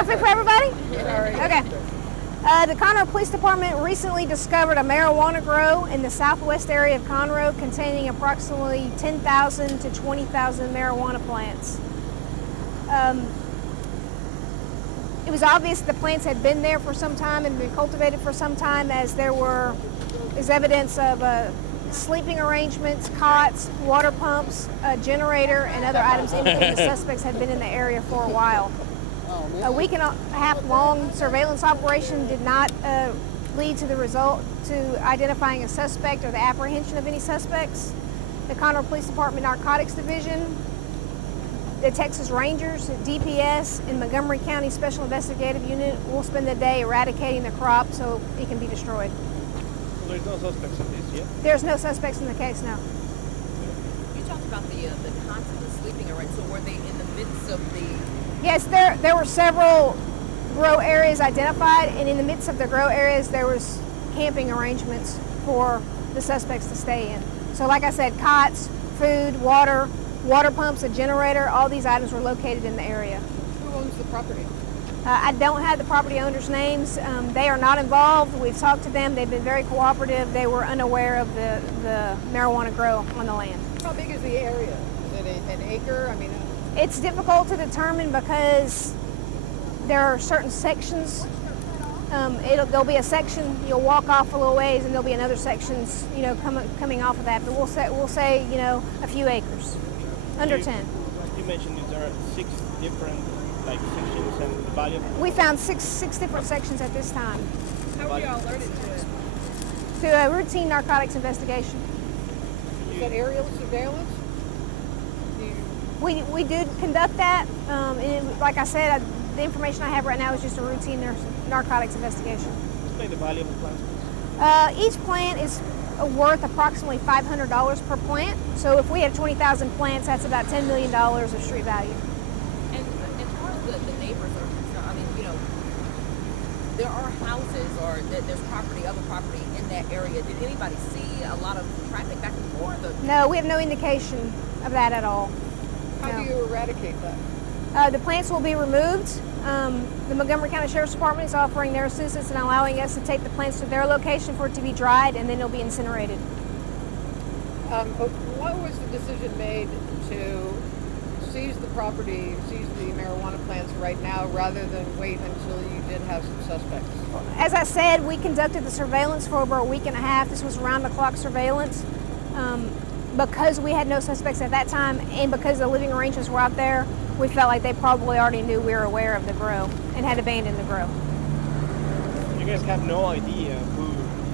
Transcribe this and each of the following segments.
Perfect for everybody? Sorry. Okay. The Conroe Police Department recently discovered a marijuana grow in the southwest area of Conroe containing approximately 10,000 to 20,000 marijuana plants. It was obvious the plants had been there for some time and been cultivated for some time, as there is evidence of sleeping arrangements, cots, water pumps, a generator, and other items indicating the suspects had been in the area for a while. A week and a half long surveillance operation did not lead to the result to identifying a suspect or the apprehension of any suspects. The Conroe Police Department Narcotics Division, the Texas Rangers, DPS, and Montgomery County Special Investigative Unit will spend the day eradicating the crop so it can be destroyed. So there's no suspects in this yet? There's no suspects in the case, no. You talked about the cots and the sleeping arrangements. So were they in the midst of the... Yes, there were several grow areas identified, and in the midst of the grow areas there was camping arrangements for the suspects to stay in. So like I said, cots, food, water pumps, a generator, all these items were located in the area. Who owns the property? I don't have the property owners' names. They are not involved. We've talked to them. They've been very cooperative. They were unaware of the marijuana grow on the land. How big is the area? Is it an acre? I mean, It's difficult to determine because there are certain sections. There'll be a section, you'll walk off a little ways, and there'll be another sections, coming off of that. But we'll say, a few acres, under 10. You mentioned there are 6 different sections and the value. We found six different sections at this time. how were y'all alerted to it? Through a routine narcotics investigation. Is that aerial surveillance? We did conduct that, like I said, the information I have right now is just a routine narcotics investigation. Explain the value of the plants. Each plant is worth approximately $500 per plant. So if we have 20,000 plants, that's about $10 million of street value. And as far as the neighbors are concerned, I mean, there are houses or there's other property in that area. Did anybody see a lot of traffic back and forth? No, we have no indication of that at all. How do you eradicate that? The plants will be removed. The Montgomery County Sheriff's Department is offering their assistance in allowing us to take the plants to their location for it to be dried, and then they'll be incinerated. But what was the decision made to seize the property, seize the marijuana plants right now, rather than wait until you did have some suspects? As I said, we conducted the surveillance for over a week and a half. This was round-the-clock surveillance. Because we had no suspects at that time, and because the living arrangements were out there, we felt like they probably already knew we were aware of the grow and had abandoned the grow. You guys have no idea who?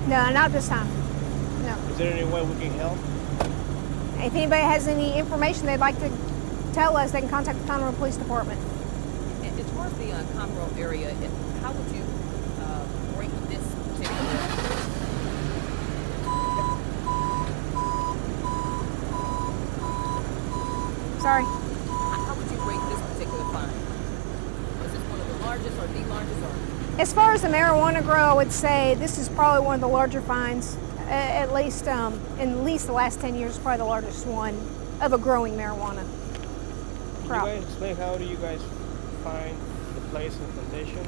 No, not this time. No. Is there any way we can help? If anybody has any information they'd like to tell us, they can contact the Conroe Police Department. As far as the Conroe area, how would you rate this particular... Sorry. How would you rate this particular find? Is it one of the largest or the largest? Or? As far as the marijuana grow, I would say this is probably one of the larger finds. At least the last 10 years, probably the largest one of a growing marijuana crop. Can you guys explain how do you guys find the place in the plantation?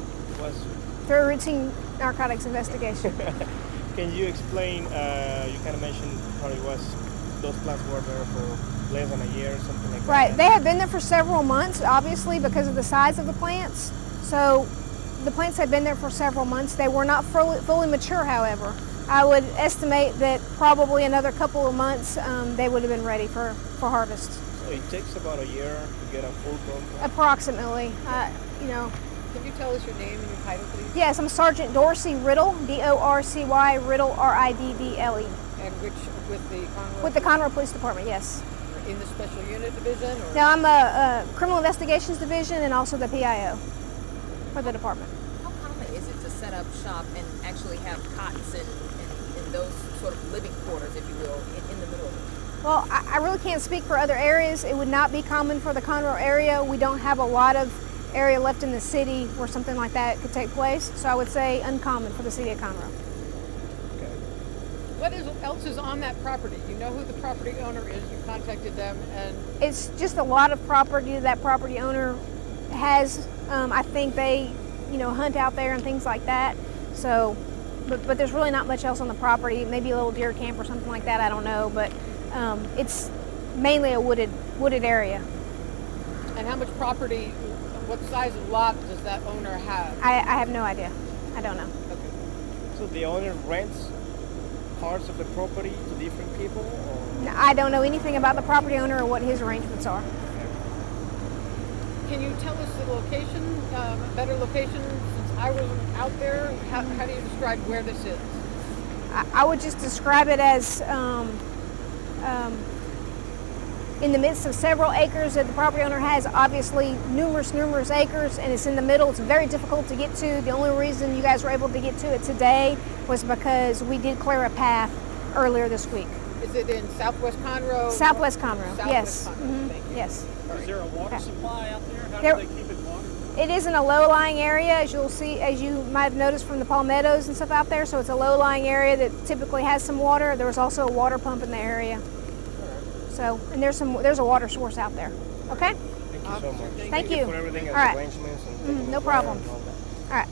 Through a routine narcotics investigation. Can you explain, you kind of mentioned probably those plants were there for less than a year or something like that? Right, they have been there for several months, obviously, because of the size of the plants. So the plants had been there for several months. They were not fully mature, however. I would estimate that probably another couple of months they would have been ready for harvest. So it takes about a year to get a full-grown plant? Approximately, Can you tell us your name and your title, please? Yes, I'm Sergeant Dorsey Riddle, D-O-R-C-Y, Riddle, R-I-D-D-L-E. And with the Conroe? With the Conroe Police Department, yes. In the Special Unit Division? Or? No, I'm a Criminal Investigations Division and also the PIO for the department. How common is it to set up shop and actually have cots and those sort of living quarters, if you will, in the middle of it? Well, I really can't speak for other areas. It would not be common for the Conroe area. We don't have a lot of area left in the city where something like that could take place. So I would say uncommon for the city of Conroe. Okay. What else is on that property? You know who the property owner is. You contacted them, and It's just a lot of property that property owner has, I think they, hunt out there and things like that. So, but there's really not much else on the property. Maybe a little deer camp or something like that. I don't know, but it's mainly a wooded area. And how much property, what size of lot does that owner have? I have no idea. I don't know. Okay. So the owner rents parts of the property to different people? Or? I don't know anything about the property owner or what his arrangements are. Can you tell us the location, a better location? Since I wasn't out there, how do you describe where this is? I would just describe it as in the midst of several acres that the property owner has, obviously numerous acres, and it's in the middle. It's very difficult to get to. The only reason you guys were able to get to it today was because we did clear a path earlier this week. Is it in Southwest Conroe? Southwest Conroe, Southwest yes. Conroe, Mhm, thank you. yes. Is there a water supply out there? How There- do they keep it watered? It is in a low-lying area, as you'll see, as you might have noticed from the palmettos and stuff out there. So it's a low-lying area that typically has some water. There was also a water pump in the area. So, and there's a water source out there. Okay? Thank you so much. Thank you. for everything and All right. the arrangements and No taking care problem. and all that. All right.